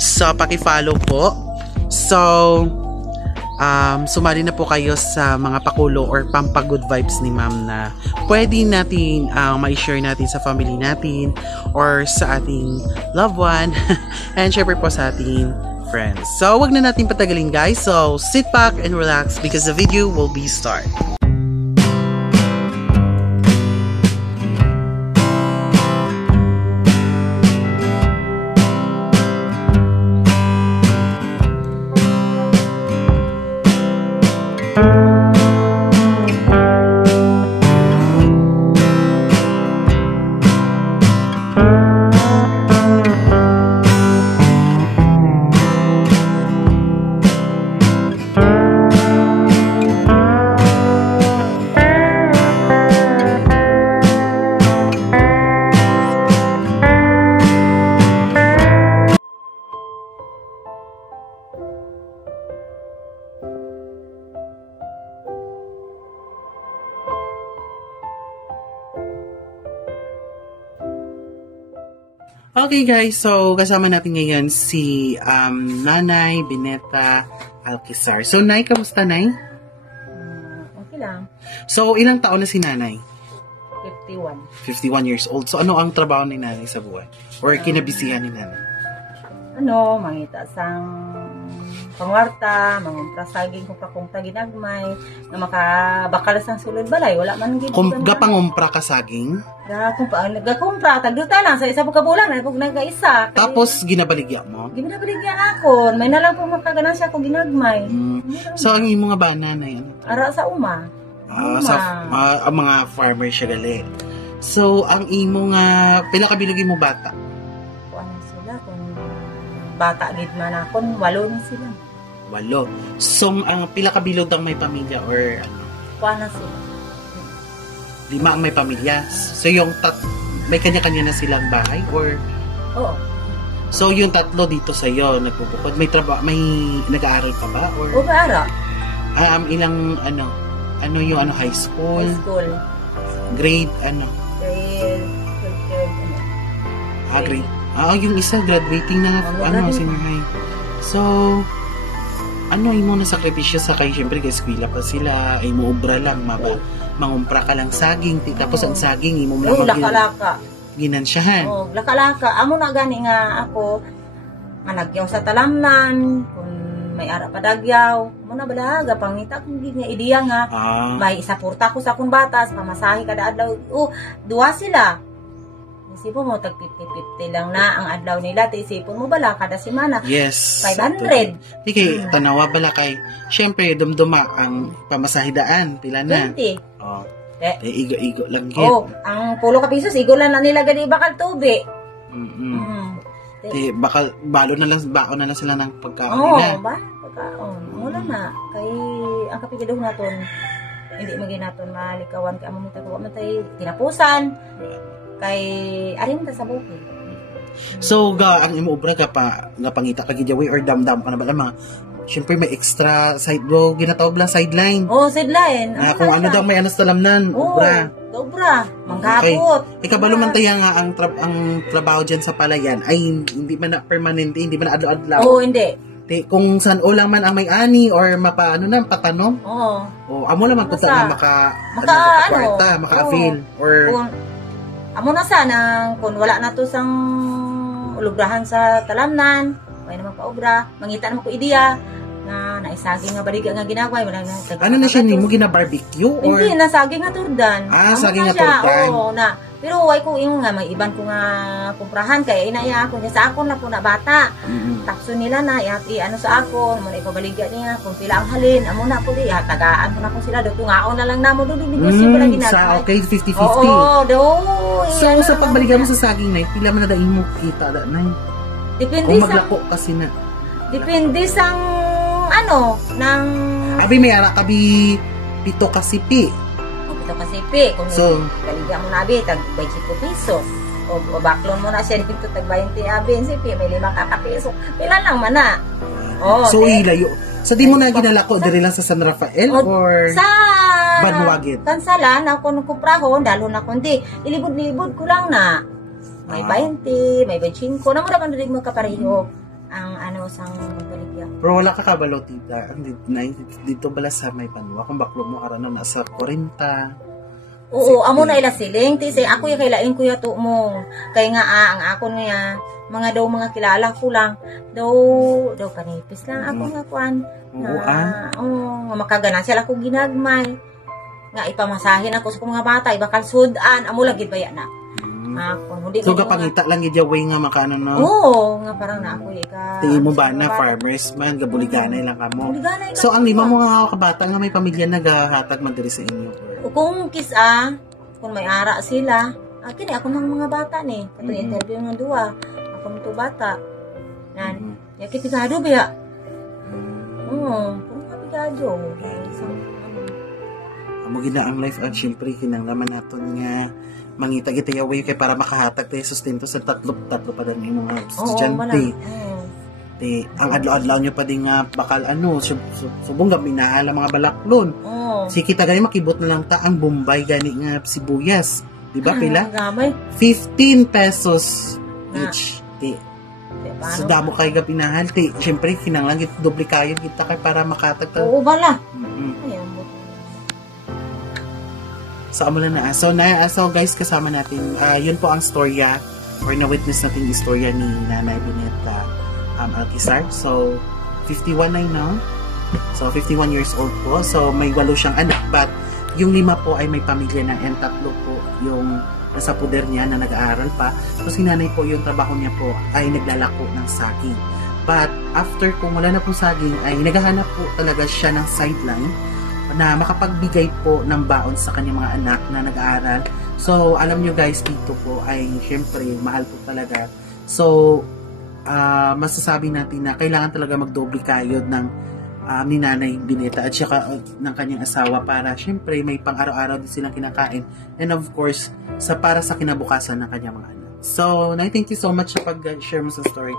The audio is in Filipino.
So, paki-follow po. So, sumali na po kayo sa mga pakulo or pampa-good vibes ni ma'am na pwede natin ma-share natin sa family natin or sa ating loved one and syempre po sa ating friends. So, wag na natin patagalin guys. So, sit back and relax because the video will be start. Okay guys, so kasama natin ngayon si Nanay Bineta Alquizar. So Nay, kamusta Nay? Okay lang. So ilang taon na si Nanay? 51. 51 years old. So ano ang trabaho ni Nanay sa buhay? Or kinabisihan ni Nanay? Mangita sang pangwarta, mangumpra-saging kung ginagmay, na makabakal sang sulod balay, wala man gid. Gapangumpra ka saging? Gakumpra, tagduta lang sa isa po kabulan, na kung nagkaisa. Tapos ginabaligya mo? Ginabaligyan ako, may nalang po makaganansya kung ginagmay. So ang imong mga bana na yan? Ara sa uma. Ang mga farmer siya gali. So ang imong pila ka bilog mo bata? Bata gid man akon, 8 na sila. 8. So, ang pila ka bilog ang may pamilya or ano? Kuha na sila. 5 ang may pamilya. So, yung may kanya-kanya na silang bahay or? Oo. So, yung 3 dito sa iyo nagpupukod. May nag-aaral pa ba or? Oo, ara. Ilang ano yung high school? High school. Grade grade. Yung isa graduating na senior high. So, yung mga sakripisyo sa kayo, syempre kay eskwela pa sila, ay mo obra lang, mangumpra ka lang saging, tapos ang saging, mo laka-laka. Ginansyahan. Laka-laka. Amo na gani nga ako, managyaw sa talamnan, kung may ara padagyaw, mo na balaga, pangita kung nga ideya nga, may isapurta ko sa akong batas, pamasahe kada adlaw, duwa sila. Isipon mo, tag 50-50 lang na ang adlaw nila. Isipon mo bala, kada semana. Yes. 500. Hindi tanawa bala kay, syempre, dumduma ang pamasahidaan. Pila na? 20. Igo-igo lang yun. Ang 10 ka pisos, igo lang na nila gani bakal tubi. Bakal, baon na lang sila ng pagkaon nila. Pagkaon. Mula na. Kay, ang kapigilong naton, hindi maginaton malikawan kay among mitagawa matay tinapusan. Kay arin ta sa bukid. So ang imo obra ka pangita ka giveaway or damdam ka na ba mga syempre may extra side ginatawag lang sideline. Sideline. Kung ano daw may sa lamnan, obra. Manggabot. Ikabalo man tayo nga ang trabaho diyan sa palayan ay hindi man na permanente, hindi man na adlaw-adlaw. Hindi. Kung saan lang man ang may ani or patanom. Amo naman punta na maka-avail or amo na sana kung wala na to sang ulubrahan sa talamnan, may naman pa obra, mangita naman ko ideya na naisaging nga baliga nga ginagway wala na. Ano na siya nimo gina-barbecue or hindi na saging nga turdan. Saging nga turdan. Pero way ko yung nga may iban ko nga kumprahan kaya inaya ako niya sa akon na po na bata. Takso nila na ano sa akon, mo na ipabaliga niya kung pila ang halin, amo na po di tagaan ko na ko sila do ngaon na lang namo do negosyo ko lang ginagawa. Okay, 50-50. So sa pagbaligan mo sa saging na pila man na imo kita da nay. Depende kung maglako kasi na. Depende sang nang abi may ara kabi 7 kasipi. Kung baliga mo na abi tag 25 pesos o baklon mo na siya dito tag 20 abi sipi may 5 kakapeso pila lang man na. So ilayo sa di mo na ginalako diri lang sa San Rafael or sa Banwagit Kansalan ako nung kuprahon dalo na kundi ilibod-libod ko lang na may 20 may 25 na mo ra man diri magkapareho ang ano sang magbaligya. Pero wala ka kabalo, tita. Dito bala sa may panwa. Kung baklo mo, arano, nasa 40. Oo, amo na ila siling. Tisay, ako yung kailain ko yato mo. Kaya nga, ang ako nga, mga kilala ko lang. Daw kanipis lang ako nga kuan. Nga makagana sila ko ginagmay. Nga ipamasahin ako sa mga bata, ibakal sudan. Amo lagid baya na. So kapangita lang gidaway nga makano no? Oo, nga parang na ako ika. Tingin mo ba na farmers man gabuliganay lang kamo? So ang lima mo nga kabata nga may pamilya naghahatag man diri sa inyo. Kung kung may ara sila, kini ako ng mga bata ni. Kato interview ng duwa. Ako nito bata. Nan, yakipigado ba? Kung kapigado. Amo gina ang life at syempre kinanglaman naton nga mangita kita yaway kay para makahatag tayo sustento sa tatlo pa din yung mga estudyante. Ang adlaw-adlaw nyo pa din nga bakal subong gaminahala mga balaklon. Si kita gani makibot na lang ta ang Bombay gani nga sibuyas. Di ba pila? 15 pesos each. So damo kay gapinahal ti. Syempre kinanglan doble kayo kita kay para makatag ta. Oo bala. So, amo lang na. So guys, kasama natin, yun po ang storya or na-witness natin yung storya ni Nanay Bineta Alquizar. So, 51 na yun, So, 51 years old po. So, may 8 siyang anak, but yung 5 po ay may pamilya na, and 3 po yung nasa puder niya na nag-aaral pa. So, si nanay po, yung trabaho niya po ay naglalako ng saging. But, after kung wala na po saging, ay naghahanap po talaga siya ng sideline na makapagbigay po ng baon sa kanyang mga anak na nag-aaral. So, alam nyo guys, dito po ay syempre, mahal po talaga. So, masasabi natin na kailangan talaga magdoble kayod ng ni Nanay Bineta at saka ng kanyang asawa para syempre may pang-araw-araw din silang kinakain. And of course, para sa kinabukasan ng kanyang mga anak. So, thank you so much sa pag-share mo sa story.